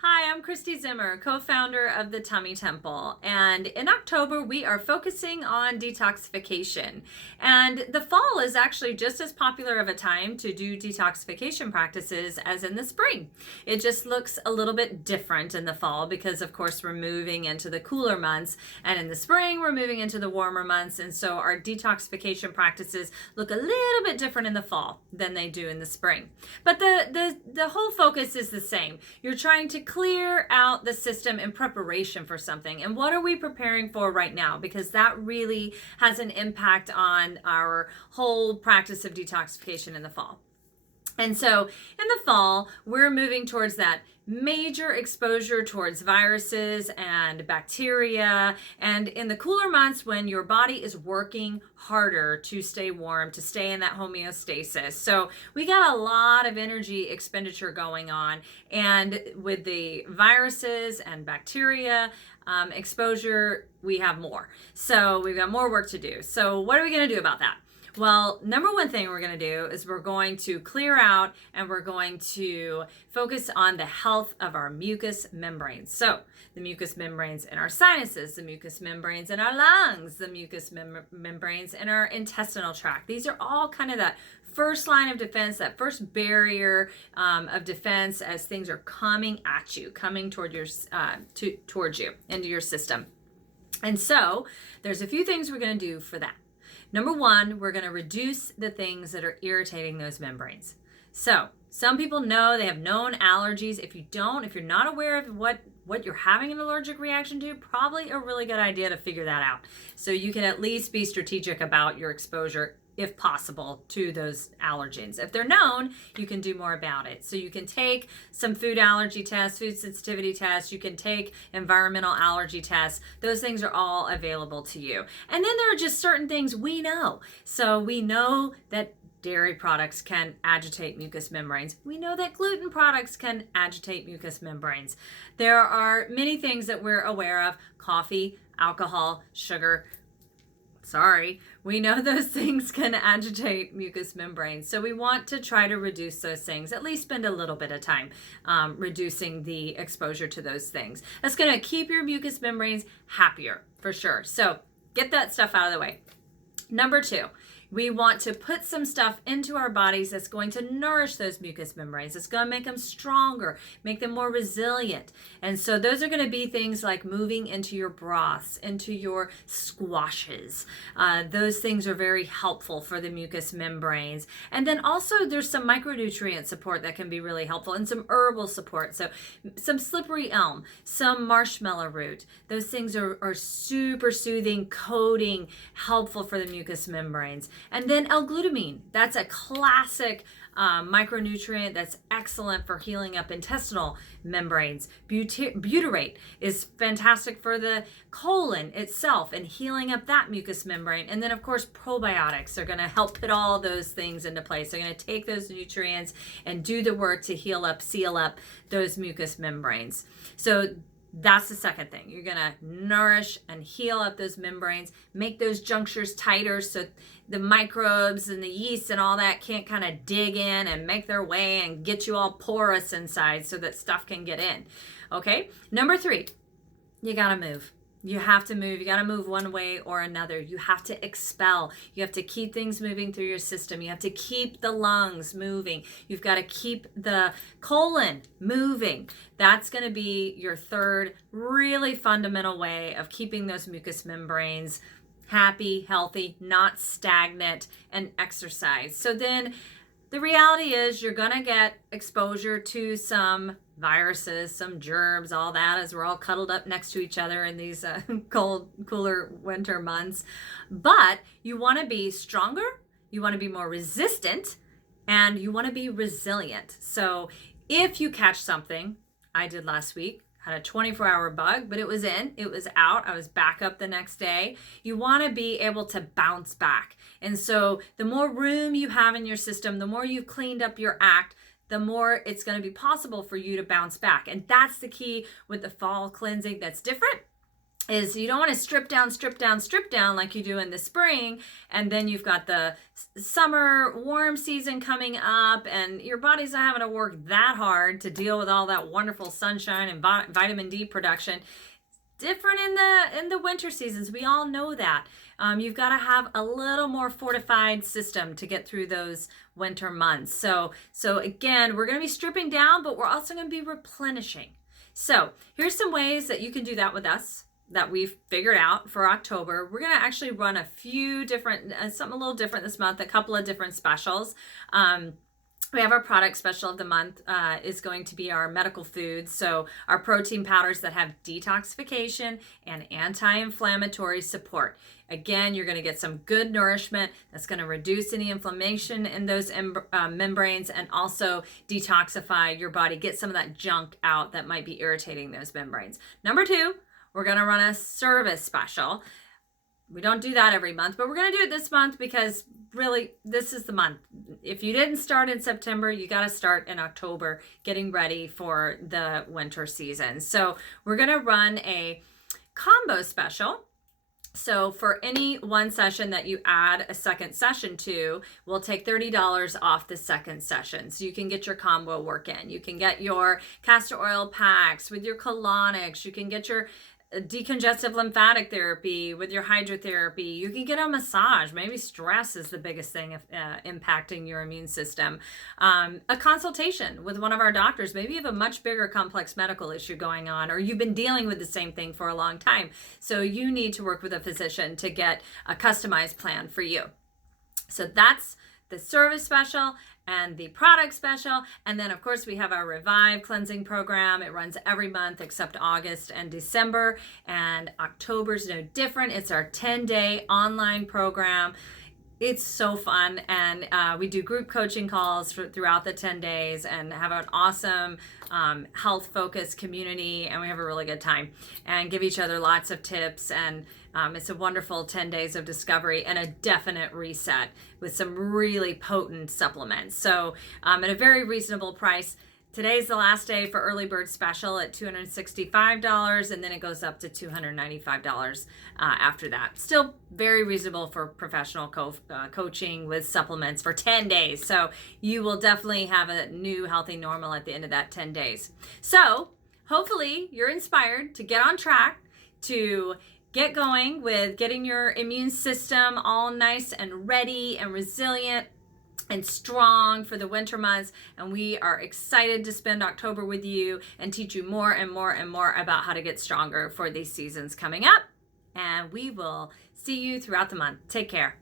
Hi, I'm Christy Zimmer, co-founder of the Tummy Temple, and in October we are focusing on detoxification. And the fall is actually just as popular of a time to do detoxification practices as in the spring. It just looks a little bit different in the fall because of course we're moving into the cooler months, and in the spring we're moving into the warmer months, and so our detoxification practices look a little bit different in the fall than they do in the spring. But the whole focus is the same. You're trying to clear out the system in preparation for something. And what are we preparing for right now? Because that really has an impact on our whole practice of detoxification in the fall. And so in the fall, we're moving towards that major exposure towards viruses and bacteria. And in the cooler months, when your body is working harder to stay warm, to stay in that homeostasis. So we got a lot of energy expenditure going on. And with the viruses and bacteria exposure, we have more. So we've got more work to do. So what are we going to do about that? Well, number one thing we're going to do is we're going to clear out and we're going to focus on the health of our mucous membranes. So the mucous membranes in our sinuses, the mucous membranes in our lungs, the mucous membranes in our intestinal tract. These are all kind of that first line of defense, that first barrier of defense as things are coming at you, coming toward your, towards you, into your system. And so there's a few things we're going to do for that. Number one, we're going to reduce the things that are irritating those membranes. So some people know they have known allergies. If you're not aware of what you're having an allergic reaction to, probably a really good idea to figure that out. So you can at least be strategic about your exposure, if possible, to those allergens. If they're known, you can do more about it. So you can take some food allergy tests, food sensitivity tests, you can take environmental allergy tests. Those things are all available to you. And then there are just certain things we know. So we know that dairy products can agitate mucous membranes. We know that gluten products can agitate mucous membranes. There are many things that we're aware of: coffee, alcohol, sugar. We know those things can agitate mucous membranes. So we want to try to reduce those things, at least spend a little bit of time reducing the exposure to those things. That's going to keep your mucous membranes happier, for sure. So get that stuff out of the way. Number two, we want to put some stuff into our bodies that's going to nourish those mucous membranes. It's going to make them stronger, make them more resilient. And so those are going to be things like moving into your broths, into your squashes. Those things are very helpful for the mucous membranes. And then also there's some micronutrient support that can be really helpful, and some herbal support. So some slippery elm, some marshmallow root. Those things are super soothing, coating, helpful for the mucous membranes. And then L-glutamine, that's a classic micronutrient that's excellent for healing up intestinal membranes. Butyrate is fantastic for the colon itself and healing up that mucous membrane. And then of course probiotics are going to help put all those things into place. They're going to take those nutrients and do the work to heal up, seal up those mucous membranes. So that's the second thing. You're going to nourish and heal up those membranes, make those junctures tighter so the microbes and the yeast and all that can't kind of dig in and make their way and get you all porous inside so that stuff can get in. Okay? Number three, you got to move. You have to move. You got to move one way or another. You have to expel. You have to keep things moving through your system. You have to keep the lungs moving. You've got to keep the colon moving. That's going to be your third really fundamental way of keeping those mucous membranes happy, healthy, not stagnant, and exercise. So then the reality is you're going to get exposure to some viruses, some germs, all that, as we're all cuddled up next to each other in these cooler winter months. But you want to be stronger, you want to be more resistant, and you want to be resilient. So if you catch something, I did last week, had a 24-hour bug, but it was out. I was back up the next day. You want to be able to bounce back. And so the more room you have in your system, the more you've cleaned up your act, the more it's going to be possible for you to bounce back. And that's the key with the fall cleansing that's different is you don't want to strip down like you do in the spring, and then you've got the summer warm season coming up and your body's not having to work that hard to deal with all that wonderful sunshine and vitamin D production. Different in the winter seasons, we all know that. You've got to have a little more fortified system to get through those winter months. So again, we're going to be stripping down, but we're also going to be replenishing. So here's some ways that you can do that with us that we've figured out for October. We're going to actually run a few different, something a little different this month, a couple of different specials. We have our product special of the month is going to be our medical foods. So our protein powders that have detoxification and anti-inflammatory support. Again, you're going to get some good nourishment that's going to reduce any inflammation in those membranes and also detoxify your body, get some of that junk out that might be irritating those membranes. Number 2, we're going to run a service special. We don't do that every month, but we're going to do it this month because really this is the month. If you didn't start in September, you got to start in October getting ready for the winter season. So we're going to run a combo special. So for any one session that you add a second session to, we'll take $30 off the second session. So you can get your combo work in. You can get your castor oil packs with your colonics. You can get your decongestive lymphatic therapy with your hydrotherapy. You can get a massage. Maybe stress is the biggest thing impacting your immune system. A consultation with one of our doctors. Maybe you have a much bigger complex medical issue going on, or you've been dealing with the same thing for a long time. So you need to work with a physician to get a customized plan for you. So that's the service special and the product special. And then of course we have our Revive cleansing program. It runs every month except August and December, and October's no different. It's our 10-day online program. It's so fun, and we do group coaching calls throughout the 10 days and have an awesome health-focused community, and we have a really good time and give each other lots of tips, and it's a wonderful 10 days of discovery and a definite reset with some really potent supplements. So at a very reasonable price. Today's the last day for early bird special at $265, and then it goes up to $295 after that. Still very reasonable for professional coaching with supplements for 10 days. So you will definitely have a new healthy normal at the end of that 10 days. So hopefully you're inspired to get on track, to get going with getting your immune system all nice and ready and resilient and strong for the winter months. And we are excited to spend October with you and teach you more and more and more about how to get stronger for these seasons coming up. And we will see you throughout the month. Take care.